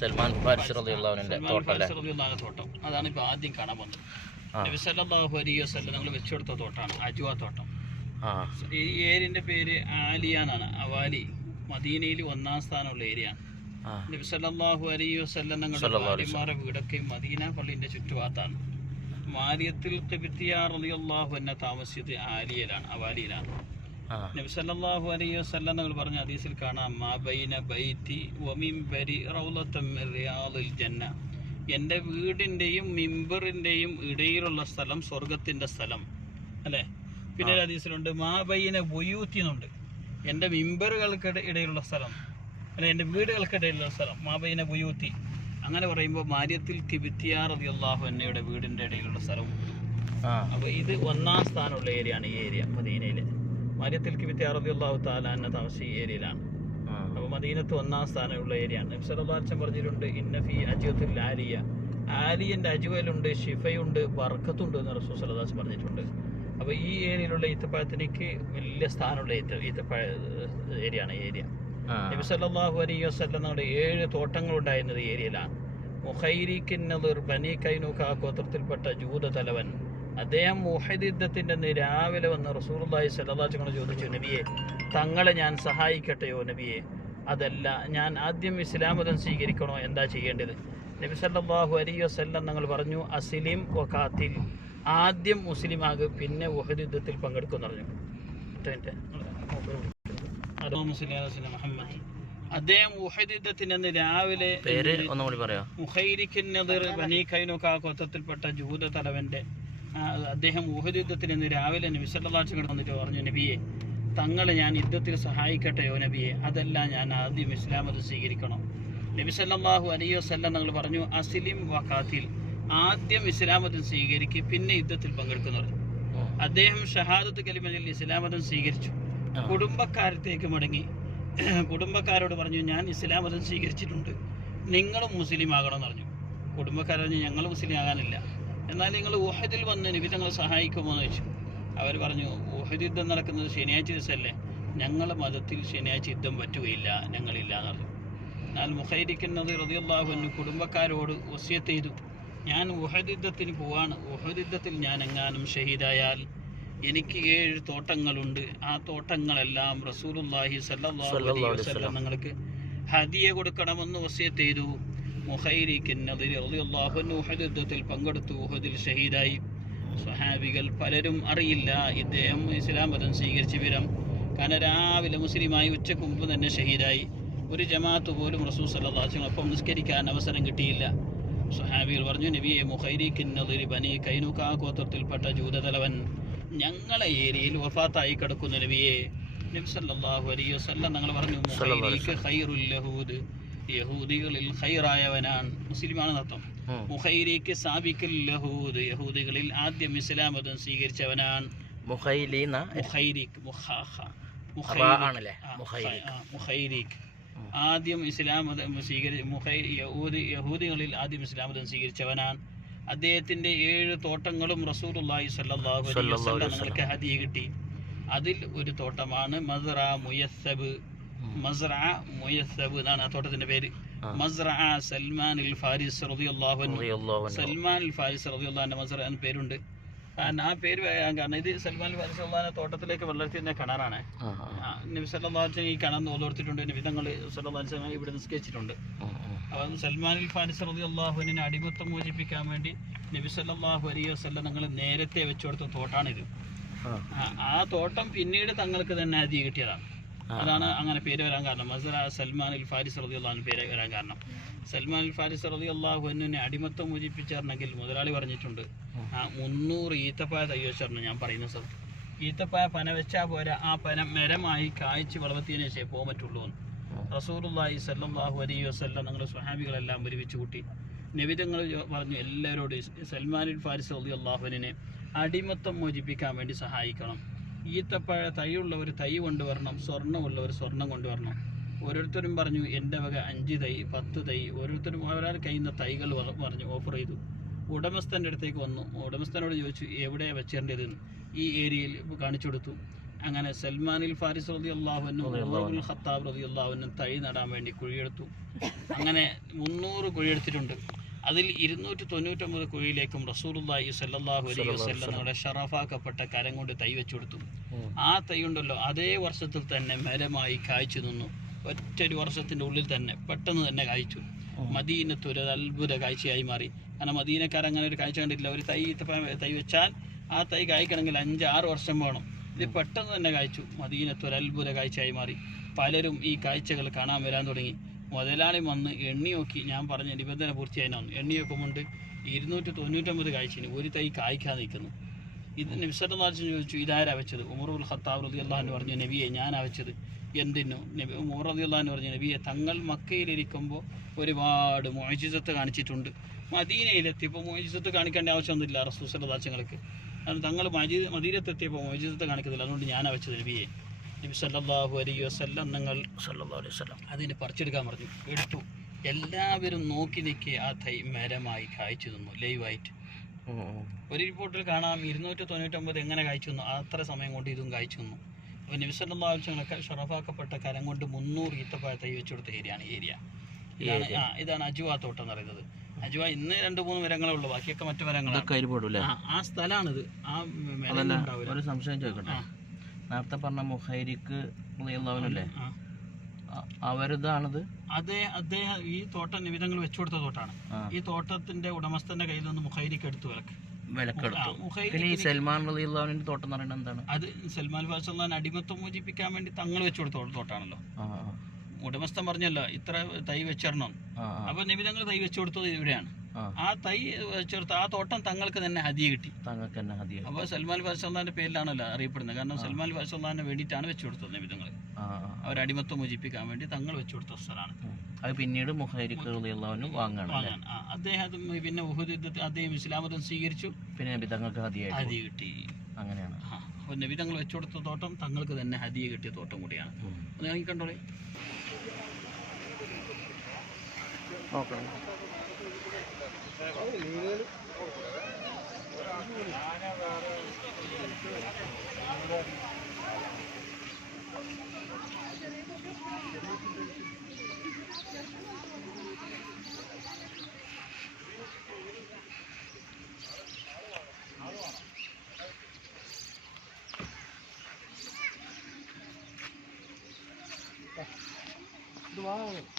സൽമാൻ ഫാരിസി റളിയല്ലാഹുവിന്റെ തോട്ടം. അതാണ് ഇപ്പോൾ ആദ്യം കാണാൻ വന്നത്. നബി സല്ലല്ലാഹു അലൈഹി വസല്ലം ഞങ്ങൾ വെച്ചുകൊടുത്ത തോട്ടമാണ് അജ്വ തോട്ടം. ഈ ഏരിയന്റെ പേര് ആലിയ എന്നാണ്. അവാലി മദീനയിൽ 1-ാം സ്ഥാനമുള്ള ഏരിയ ആണ്. നബി സല്ലല്ലാഹു അലൈഹി വസല്ലം ഞങ്ങളുടെ ഭാര്യമാരുടെ വീടൊക്കെ മദീന പള്ളിന്റെ ചുറ്റുഭാഗത്താണ്. മാരിയത്തുൽ ഖിബ്തിയ റളിയല്ലാഹു അൻഹ താമസിച്ചത് ആലിയയിലാണ്, അവാലിയിലാണ്. നബി സല്ലല്ലാഹു അലൈഹി വസല്ലം ഞങ്ങൾ പറഞ്ഞ ഹദീസിൽ കാണാം, മാ ബൈന ബൈതി വ മിംബരി റൗളത്തും മിൻ റിയാദിൽ ജന്ന. എൻ്റെ വീടിൻ്റെയും മിമ്പറിൻ്റെയും ഇടയിലുള്ള സ്ഥലം സ്വർഗത്തിൻ്റെ സ്ഥലം അല്ലേ. പിന്നെ ഒരു ഹദീസിലുണ്ട് മാ ബൈന ബുയൂത്തി എന്നുണ്ട്, എൻ്റെ മിമ്പറുകൾക്ക് ഇടയിലുള്ള സ്ഥലം അല്ലെ, എൻ്റെ വീടുകൾക്കിടയിലുള്ള സ്ഥലം മാ ബൈന ബുയൂത്തി. അങ്ങനെ പറയുമ്പോൾ മാരിയത്തുൽ ഖിബ്തിയ റളിയല്ലാഹു അൻഹയുടെ വീടിൻ്റെ ഇടയിലുള്ള സ്ഥലവും. അപ്പോൾ ഇത് 1-ാം സ്ഥാനമുള്ള ഏരിയ ആണ്. ഈ ഏരിയ മദീനയിലെ മാരിയത്തുൽ ഖിബ്തിയ റളിയല്ലാഹു തആല അൻഹ താമസിച്ച ഈ ഏരിയയിലാണ്. അപ്പോൾ മദീനത്ത് 1-ാം സ്ഥാനമുള്ള ഏരിയ ആണ്. നബി സല്ലല്ലാഹു അലൈഹി വസല്ലം പറഞ്ഞിട്ടുണ്ട്, ഇന്ന ഫീ അജ്വത്തുൽ ആലിയ, ആലിയൻ്റെ അജ്വലുണ്ട്, ഷിഫയുണ്ട്, ബർക്കത്തുണ്ട് എന്ന് റസൂൽ സല്ലല്ലാഹു അലൈഹി വസല്ലം പറഞ്ഞിട്ടുണ്ട്. അപ്പോൾ ഈ ഏരിയയിലുള്ള ഈത്തപ്പഴത്തിനേക്ക് വലിയ സ്ഥാനമുള്ള ഈത്തപ്പഴ ഏരിയ ആണ് ഏരിയ. നബി സല്ലല്ലാഹു അലൈഹി വസല്ലം നമ്മുടെ 7 തോട്ടങ്ങൾ ഉണ്ടായിരുന്നത് ഈ ഏരിയയിലാണ്. മുഖൈരിക്കിൻ നദിർ ബനി കൈനുക ഗോത്രത്തിൽപ്പെട്ട ജൂത തലവൻ അദ്ദേഹം മുഹദ് യുദ്ധത്തിൻ്റെ അന്ന് രാവിലെ വന്ന് റസൂലുള്ളാഹി സ്വല്ലല്ലാഹു അലൈഹി വസല്ലം ചോദിച്ചു, നബിയെ തങ്ങളെ ഞാൻ സഹായിക്കട്ടെയോ നബിയെ? അതല്ല, ഞാൻ ആദ്യം ഇസ്ലാം മതം സ്വീകരിക്കണോ, എന്താ ചെയ്യേണ്ടത്? നബി സല്ലല്ലാഹു അലൈഹി വസല്ലം തങ്ങൾ പറഞ്ഞു, അസ്ലിം വ ഖാതിൽ, ആദ്യം മുസ്ലിം ആകും, പിന്നെ ഉഹദ് യുദ്ധത്തിൽ പങ്കെടുക്കുമെന്ന് പറഞ്ഞു. അദ്ദേഹം ഉഹദ് യുദ്ധത്തിന് അന്ന് രാവിലെ മുഖൈരിക്കിൻ നദിർ ബനി കൈനുക ഗോത്രത്തിൽപ്പെട്ട ജൂത തലവന്റെ അദ്ദേഹം ഉഹദ് യുദ്ധത്തിന് അന്ന് രാവിലെ നബി സല്ലല്ലാഹു അലൈഹി വസല്ലം വന്നിട്ട് പറഞ്ഞു, നബിയെ തങ്ങളെ ഞാൻ യുദ്ധത്തിൽ സഹായിക്കട്ടെയോ നബിയെ? അതല്ല, ഞാൻ ആദ്യം ഇസ്ലാം മതം സ്വീകരിക്കണം. നബി സല്ലല്ലാഹു അലൈഹി വസല്ലം തങ്ങൾ പറഞ്ഞു, അസ്ലിം വ ഖാതിൽ, ആദ്യം ഇസ്ലാം മതം സ്വീകരിക്കുക, പിന്നെ യുദ്ധത്തിൽ പങ്കെടുക്കുന്നു പറഞ്ഞു. അദ്ദേഹം ഷഹാദത്ത് കലിമയിൽ ഇസ്ലാം മതം സ്വീകരിച്ചു. കുടുംബക്കാരത്തേക്ക് മടങ്ങി കുടുംബക്കാരോട് പറഞ്ഞു, ഞാൻ ഇസ്ലാം മതം സ്വീകരിച്ചിട്ടുണ്ട്, നിങ്ങളും മുസ്ലിം ആകണമെന്ന് പറഞ്ഞു. കുടുംബക്കാർ പറഞ്ഞു, ഞങ്ങൾ മുസ്ലിം ആകാനില്ല, എന്നാൽ നിങ്ങൾ ഉഹദിൽ വന്ന് നബി തങ്ങളെ സഹായിക്കുമോ എന്ന് ചോദിച്ചു. അവർ പറഞ്ഞു, ഉഹദ് യുദ്ധം നടക്കുന്നത് ശനിയാഴ്ച ദിവസമല്ലേ, ഞങ്ങളുടെ മതത്തിൽ ശനിയാഴ്ച യുദ്ധം പറ്റുകയില്ല, ഞങ്ങളില്ല എന്ന് പറഞ്ഞു. എന്നാൽ മുഖൈരിക്കിൻ നദിർ റളിയല്ലാഹു അൻഹു കുടുംബക്കാരോട് വസിയത്ത് ചെയ്തു, ഞാൻ ഉഹദ് യുദ്ധത്തിന് പോവാണ്, ഉഹദ് യുദ്ധത്തിൽ ഞാൻ എങ്ങാനും ഷഹീദായാൽ എനിക്ക് 7 തോട്ടങ്ങളുണ്ട്, ആ തോട്ടങ്ങളെല്ലാം റസൂലുള്ളാഹി സ്വല്ലല്ലാഹു അലൈഹി വസല്ലം നിങ്ങൾക്ക് ഹദിയ കൊടുക്കണമെന്ന് വസിയത്ത് ചെയ്തു. മുഖൈരിക്കിൻ നദിർ റളിയല്ലാഹു അൻഹു ഉഹദ് യുദ്ധത്തിൽ പങ്കെടുത്തു, ഉഹദിൽ ഷഹീദായി. സ്വഹാബികൾ പലരും അറിയില്ല ഇദ്ദേഹം ഇസ്ലാം മതം സ്വീകരിച്ച വിവരം. കാരണം രാവിലെ മുസ്ലിമായി ഉച്ചക്ക് മുമ്പ് തന്നെ ഷഹീദായി. ഒരു ജമാഅത്ത് പോലും റസൂൽ സല്ലല്ലാഹു അലൈഹി വസല്ലം ഒപ്പം നിസ്കരിക്കാൻ അവസരം കിട്ടിയില്ല. സ്വഹാബികൾ പറഞ്ഞു, നബിയെ മുഖൈരിക്കിൻ നദിർ ബനി കൈനുക ഗോത്രത്തിൽപ്പെട്ട ജൂതതലവൻ ഞങ്ങളെ ഏരിയയിൽ വഫാത്തായി കിടക്കുന്ന നബിയെ. നബി സല്ലല്ലാഹു അലൈഹി വസല്ലം ഞങ്ങൾ പറഞ്ഞു, മുഖൈരിക്ക് ഖൈറുൽ യഹൂദ്, യഹൂദികളിൽ ഖൈറായവനാണ്, മുസ്ലിമാണ് അർത്ഥം. മുഖൈരിക്ക് സാബിഖുൽ യഹൂദ്, യഹൂദികളിൽ ആദ്യം ഇസ്ലാം മതം സ്വീകരിച്ചവനാണ്. മുഖൈരിക്ക് ആദ്യം ഇസ്ലാം മതം യഹൂദികളിൽ ആദ്യം ഇസ്ലാം മതം സ്വീകരിച്ചവനാണ്. അദ്ദേഹത്തിന്റെ 7 തോട്ടങ്ങളും റസൂലുള്ളാഹി സ്വല്ലല്ലാഹു അലൈഹി വസല്ലം ഞങ്ങൾക്ക് ഹദിയ കിട്ടി. അതിൽ ഒരു തോട്ടമാണ് മസ്റഅ മുയസ്സബ്. മസ്റഅ മുയസ്സബ് എന്നാണ് ആ തോട്ടത്തിന്റെ പേര്. മസ്റഅ സൽമാൻ അൽ ഫാരിസ് റളിയല്ലാഹു അൻഹു, സൽമാൻ അൽ ഫാരിസ് റളിയല്ലാഹു അൻഹു മസ്റഅ എന്ന പേരുണ്ട്. ആ പേര് വരാൻ കാരണം ഇത് സൽമാൻ അൽ ഫാരിസ് റളിയല്ലാഹു അൻഹു തോട്ടത്തിലേക്ക് വളർത്തിയ കിണറാണ്. നബി സല്ലല്ലാഹു അലൈഹി വസല്ലം ഈ കിണർ ഓർത്തിട്ടുണ്ട്, നബി തങ്ങൾ സല്ലല്ലാഹു അലൈഹി വസല്ലം ഇവിടെ നിസ്കരിച്ചിട്ടുണ്ട്. അപ്പം സൽമാൻ അൽ ഫാരിസ് റളിയല്ലാഹു അൻഹുവിനെ അടിമത്തം മോചിപ്പിക്കാൻ വേണ്ടി നബി സല്ലല്ലാഹു അലൈഹി വസല്ലം തങ്ങൾ നേരത്തെ വെച്ചു കൊടുത്ത തോട്ടാണിത്. ആ തോട്ടം പിന്നീട് തങ്ങൾക്ക് തന്നെ ഹദിയ കിട്ടിയതാണ്. അതാണ് അങ്ങനെ പേര് വരാൻ കാരണം. മസ്റഅ സൽമാൻ അൽ ഫാരിസ് റളിയല്ലാഹു അൻഹു പേര് വരാൻ കാരണം. സൽമാൻ അൽ ഫാരിസ് റളിയല്ലാഹു അൻഹുവിനെ അടിമത്തം മോചിപ്പിച്ചിരുന്നെങ്കിൽ മുതലാളി പറഞ്ഞിട്ടുണ്ട്, 300 ഈത്തപ്പഴ തൈ വെച്ചിരുന്നു. ഞാൻ പറയുന്ന സ്ഥലത്ത് ഈത്തപ്പഴ പന വെച്ചാൽ പോരാ, ആ പന മരമായി കായ്ച്ച് വളർത്തിയതിനു ശേഷം പോകാൻ പറ്റുള്ളൂ എന്ന് റസൂലുള്ളാഹി സ്വല്ലല്ലാഹു അലൈഹി വസല്ലം ഞങ്ങളുടെ സ്വഹാബികളെല്ലാം ഒരുമിച്ച് കൂട്ടി. നബി തങ്ങൾ പറഞ്ഞു എല്ലാവരോടും സൽമാൻ അൽ ഫാരിസ് റളിയല്ലാഹു അൻഹുവിനെ അടിമത്തം മോചിപ്പിക്കാൻ വേണ്ടി സഹായിക്കണം. ഈത്തപ്പഴ തൈയുള്ളവർ തൈ കൊണ്ടുവരണം, സ്വർണ്ണമുള്ളവർ സ്വർണം കൊണ്ടുവരണം. ഓരോരുത്തരും പറഞ്ഞു എൻ്റെ വക 5 തൈ 10 തൈ, ഓരോരുത്തരും അവരാൽ കഴിയുന്ന തൈകൾ പറഞ്ഞു ഓഫർ ചെയ്തു. ഉടമസ്ഥൻ്റെ അടുത്തേക്ക് വന്നു. ഉടമസ്ഥനോട് ചോദിച്ചു എവിടെയാണ് വെച്ചേണ്ടതെന്ന്. ഈ ഏരിയയിൽ കാണിച്ചു കൊടുത്തു. അങ്ങനെ സൽമാനിൽ ഫാരിസ് റളിയല്ലാഹു അൻഹു ഉമറുൽ ഖത്താബ് റളിയല്ലാഹു അൻഹു തൈ നടാൻ വേണ്ടി കുഴിയെടുത്തു. അങ്ങനെ 300 കുഴിയെടുത്തിട്ടുണ്ട്. അതിൽ 299 കുഴിയിലേക്കും റസൂലുള്ളാഹി സ്വല്ലല്ലാഹു അലൈഹി വസല്ലമയുടെ ഷറഫാക്കപ്പെട്ട കരം കൊണ്ട് തൈ വെച്ചു കൊടുത്തു. ആ തൈ ഉണ്ടല്ലോ അതേ വർഷത്തിൽ തന്നെ മരമായി കായ്ച്ചു നിന്നു. ഒറ്റൊരു വർഷത്തിന്റെ ഉള്ളിൽ തന്നെ പെട്ടെന്ന് തന്നെ കായ്ച്ചു. മദീനത്ത് ഒരു അത്ഭുത കാഴ്ചയായി മാറി. കാരണം മദീനക്കാരങ്ങനെ ഒരു കാഴ്ച കണ്ടിട്ടില്ല. ഒരു തൈ വെച്ചാൽ ആ തൈ കായ്ക്കണമെങ്കിൽ 5-6 വർഷം വേണം. ഇത് പെട്ടെന്ന് തന്നെ കായ്ച്ചു. മദീനത്ത് ഒരു അത്ഭുത കാഴ്ചയായി മാറി. പലരും ഈ കാഴ്ചകൾ കാണാൻ വരാൻ തുടങ്ങി. മുതലാളി വന്ന് എണ്ണി നോക്കി. ഞാൻ പറഞ്ഞ നിബന്ധന പൂർത്തിയായിരുന്നു. എണ്ണി നോക്കുമ്പോൾ 299 കായ്ച്ചിന് ഒരു തൈ കായ്ക്കാതെ നിൽക്കുന്നു. ഇത് നബി സല്ലല്ലാഹു അലൈഹി വസല്ലം ചോദിച്ചു, ഇതാരാ വെച്ചത്? ഉമറുൽ ഖത്താബ് റളിയല്ലാഹു അൻഹു പറഞ്ഞു, നബിയെ ഞാനാ വെച്ചത്. എന്തിനു? നബി ഉമർ റളിയല്ലാഹു അൻഹു പറഞ്ഞു, നബിയെ തങ്ങൾ മക്കയിലിരിക്കുമ്പോൾ ഒരുപാട് മുഅ്ജിസത്ത് കാണിച്ചിട്ടുണ്ട്. മദീനയിലെത്തിയപ്പോൾ മുഅ്ജിസത്ത് കാണിക്കേണ്ട ആവശ്യമൊന്നുമില്ല റസൂൽ സല്ലല്ലാഹു അലൈഹി വസല്ലമക്ക്. കാരണം തങ്ങൾ മദീനത്തെത്തിയപ്പോൾ മുഅ്ജിസത്ത് കാണിക്കുന്നില്ല. അതുകൊണ്ട് ഞാനാ വെച്ചത് നബിയെ. നബി സല്ലല്ലാഹു അലൈഹി വസല്ലം നിങ്ങൾ അതിന് പറിച്ചെടുക്കാൻ പറഞ്ഞു. എടുത്തു. എല്ലാവരും നോക്കി നിൽക്കി ആ തൈ മരമായി കായ്ച്ചു നിന്നു ലൈവായിട്ട്. ഒരു റിപ്പോർട്ടിൽ കാണാം 299 എങ്ങനെ കായ്ച്ചു നിന്നു, അത്ര സമയം കൊണ്ട് ഇതും കായ്ച്ചു നിന്നു. അപ്പോൾ നബി സല്ലല്ലാഹു അലൈഹി വസല്ലം ഷറഫാക്കപ്പെട്ട കരം കൊണ്ട് 300 ഈത്തപ്പഴ തൈ വെച്ചു കൊടുത്ത ഏരിയ. ഇതാണ് അജുവ തോട്ടം എന്ന് പറയുന്നത്. അജുവ ഇന്ന് 2-3 മരങ്ങളേ ഉള്ളൂ, ബാക്കിയൊക്കെ മറ്റു മരങ്ങളാണ്. ആ സ്ഥലമാണിത്. ആ ഒരു സംശയം ചോദിക്കട്ടെ, നേരത്തെ പറഞ്ഞ മുഖൈരിക്ക് അല്ലേ, അവരിതാണത്? അദ്ദേഹം ഈ തോട്ടം നിബിധങ്ങൾ വെച്ചു കൊടുത്ത തോട്ടാണ്. ഈ തോട്ടത്തിന്റെ ഉടമസ്ഥന്റെ കയ്യിൽ നിന്ന് മുഖൈരിക്ക് എടുത്തു വിലക്കെടുത്തു. പിന്നെ ഈ സൽമാൻ റളിയല്ലാഹുവിന്റെ തോട്ടം എന്ന് പറയുന്നത് എന്താണ്? അത് സൽമാൻ ഫാരിസ് റളിയല്ലാഹു അടിമത്തം മോചിപ്പിക്കാൻ വേണ്ടി തങ്ങൾ വെച്ചു കൊടുത്ത തോട്ടാണല്ലോ. ഉടമസ്ഥൻ പറഞ്ഞല്ലോ ഇത്ര തൈ വെച്ചിടണം. അപ്പൊ നിബിധങ്ങൾ തൈ വെച്ചു കൊടുത്തത് ഇവിടെയാണ്. ആ തൈ വെച്ചെടുത്ത് ആ തോട്ടം തങ്ങൾക്ക് തന്നെ ഹദിയ കിട്ടി. അപ്പൊ സൽമാൻ ഫാരിസ് റളിയല്ലാഹുവിന്റെ പേരിലാണല്ലോ അറിയപ്പെടുന്നത്. കാരണം സൽമാൻ ഫാരിസ് റളിയല്ലാഹുവിന് വേണ്ടിയിട്ടാണ് വെച്ചു കൊടുത്തത് നിബിധങ്ങൾ. അവർ അടിമത്തം മോചിപ്പിക്കാൻ വേണ്ടി തങ്ങൾ വെച്ചു കൊടുത്ത സ്ഥലമാണ്. അത് പിന്നീട് മുഖൈരിക്ക് റളിയല്ലാഹു വാങ്ങാൻ അദ്ദേഹം പിന്നെ ഉഹുദ് യുദ്ധത്തിൽ അദ്ദേഹം ഇസ്ലാം മതം സ്വീകരിച്ചു. പിന്നെ നബിതങ്ങൾക്ക് ഹദിയ കിട്ടി. അങ്ങനെയാണ്. അപ്പോൾ നബി തങ്ങൾ വെച്ചു കൊടുത്ത തോട്ടം തങ്ങൾക്ക് തന്നെ ഹദിയ കിട്ടിയ തോട്ടം കൂടിയാണ്. അത് കണ്ടോളേ. ഓക്കെ. Wow.